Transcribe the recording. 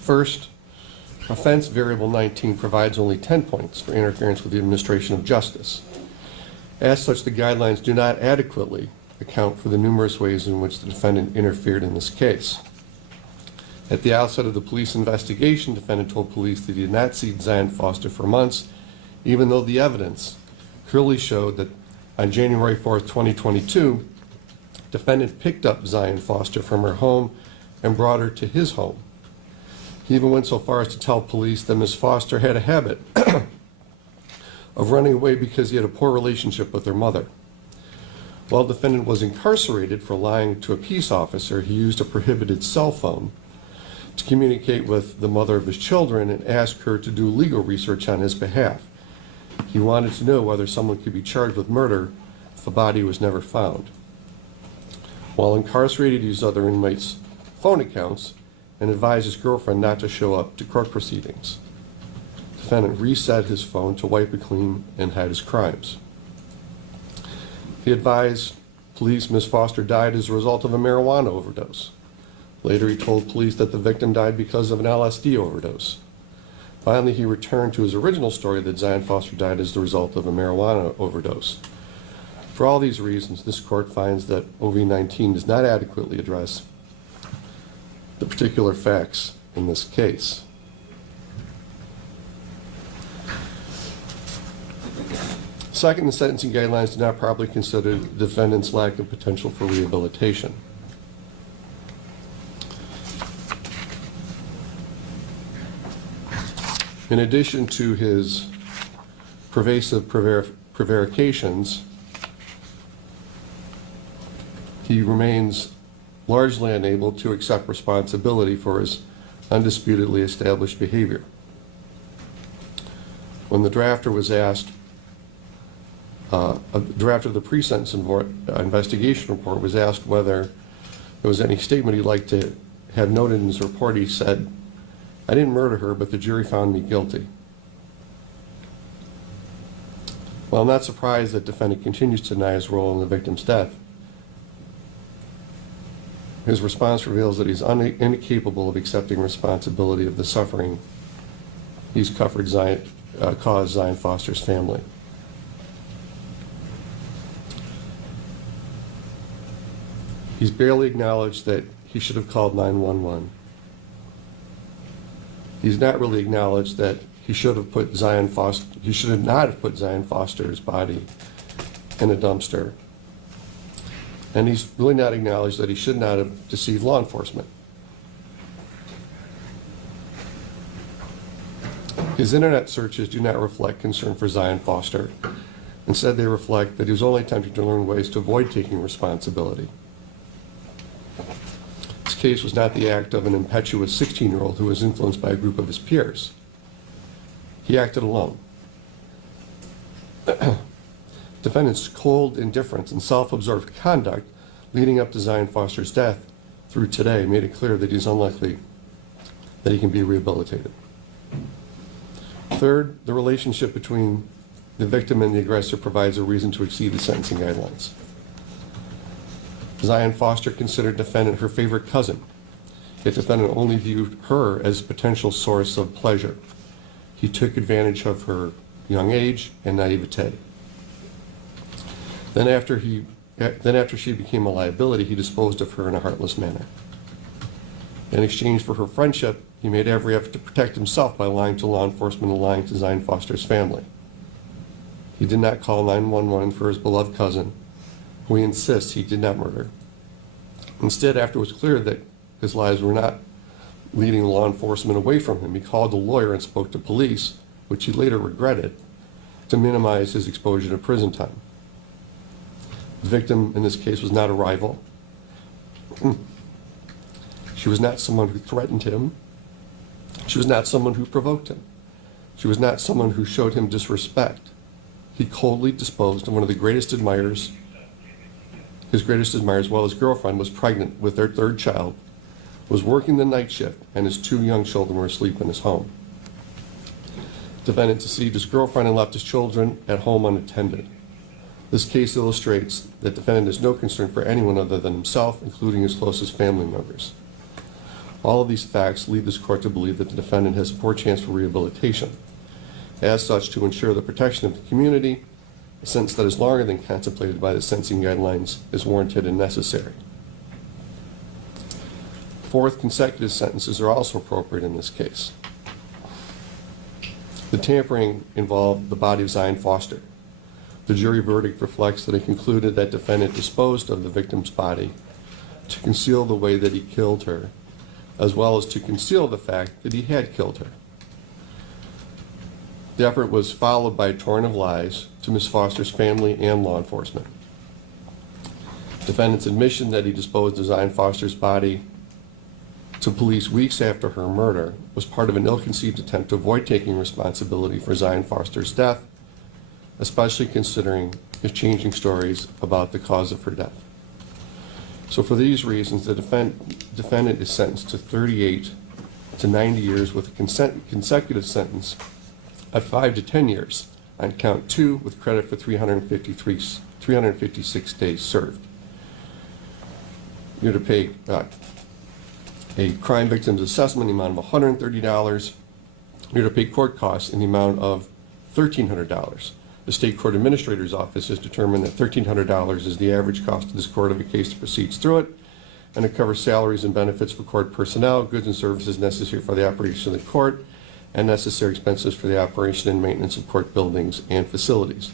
First, offense variable 19 provides only 10 points for interference with the administration of justice. As such, the guidelines do not adequately account for the numerous ways in which the defendant interfered in this case. At the outset of the police investigation, the defendant told police that he did not see Zion Foster for months, even though the evidence clearly showed that on January 4th, 2022, the defendant picked up Zion Foster from her home and brought her to his home. He even went so far as to tell police that Ms. Foster had a habit of running away because he had a poor relationship with her mother. While the defendant was incarcerated for lying to a peace officer, he used a prohibited cell phone to communicate with the mother of his children and ask her to do legal research on his behalf. He wanted to know whether someone could be charged with murder if the body was never found. While incarcerated, he used other inmates' phone accounts and advised his girlfriend not to show up to court proceedings. The defendant reset his phone to wipe it clean and hide his crimes. He advised police Ms. Foster died as a result of a marijuana overdose. Later, he told police that the victim died because of an LSD overdose. Finally, he returned to his original story that Zion Foster died as the result of a marijuana overdose. For all these reasons, this court finds that OV-19 does not adequately address the particular facts in this case. Second, the sentencing guidelines do not properly consider the defendant's lack of potential for rehabilitation. In addition to his pervasive prevarications, he remains largely unable to accept responsibility for his undisputedly established behavior. When the drafter was asked, a drafter of the pre-sentence investigation report was asked whether there was any statement he'd like to have noted in his report, he said, "I didn't murder her, but the jury found me guilty." While I'm not surprised that the defendant continues to deny his role in the victim's death, his response reveals that he's incapable of accepting responsibility of the suffering he's caused Zion Foster's family. He's barely acknowledged that he should have called 911. He's not really acknowledged that he should have not have put Zion Foster's body in a dumpster. And he's really not acknowledged that he should not have deceived law enforcement. His internet searches do not reflect concern for Zion Foster. Instead, they reflect that he was only attempting to learn ways to avoid taking responsibility. This case was not the act of an impetuous 16-year-old who was influenced by a group of his peers. He acted alone. Defendant's cold indifference and self-absorbed conduct leading up to Zion Foster's death through today made it clear that he's unlikely that he can be rehabilitated. Third, the relationship between the victim and the aggressor provides a reason to exceed the sentencing guidelines. Zion Foster considered defendant her favorite cousin, yet defendant only viewed her as a potential source of pleasure. He took advantage of her young age and naivete. Then after she became a liability, he disposed of her in a heartless manner. In exchange for her friendship, he made every effort to protect himself by lying to law enforcement and lying to Zion Foster's family. He did not call 911 for his beloved cousin, who he insists he did not murder. Instead, after it was clear that his lies were not leading law enforcement away from him, he called a lawyer and spoke to police, which he later regretted, to minimize his exposure to prison time. The victim in this case was not a rival. She was not someone who threatened him. She was not someone who provoked him. She was not someone who showed him disrespect. He coldly disposed of one of the greatest admirers. His greatest admirers, while his girlfriend was pregnant with their third child, was working the night shift, and his two young children were asleep in his home. Defendant deceived his girlfriend and left his children at home unattended. This case illustrates that defendant has no concern for anyone other than himself, including his closest family members. All of these facts lead this court to believe that the defendant has a poor chance for rehabilitation. As such, to ensure the protection of the community, a sentence that is longer than contemplated by the sentencing guidelines is warranted and necessary. Fourth, consecutive sentences are also appropriate in this case. The tampering involved the body of Zion Foster. The jury verdict reflects that it concluded that defendant disposed of the victim's body to conceal the way that he killed her, as well as to conceal the fact that he had killed her. The effort was followed by a torrent of lies to Ms. Foster's family and law enforcement. Defendant's admission that he disposed of Zion Foster's body to police weeks after her murder was part of an ill-conceived attempt to avoid taking responsibility for Zion Foster's death, especially considering his changing stories about the cause of her death. So for these reasons, the defendant is sentenced to 38 to 90 years with a consecutive sentence of 5 to 10 years on count 2 with credit for 356 days served. You're to pay a crime victim's assessment in the amount of $130. You're to pay court costs in the amount of $1,300. The State Court Administrator's Office has determined that $1,300 is the average cost of this court of a case that proceeds through it, and it covers salaries and benefits for court personnel, goods and services necessary for the operation of the court, and necessary expenses for the operation and maintenance of court buildings and facilities.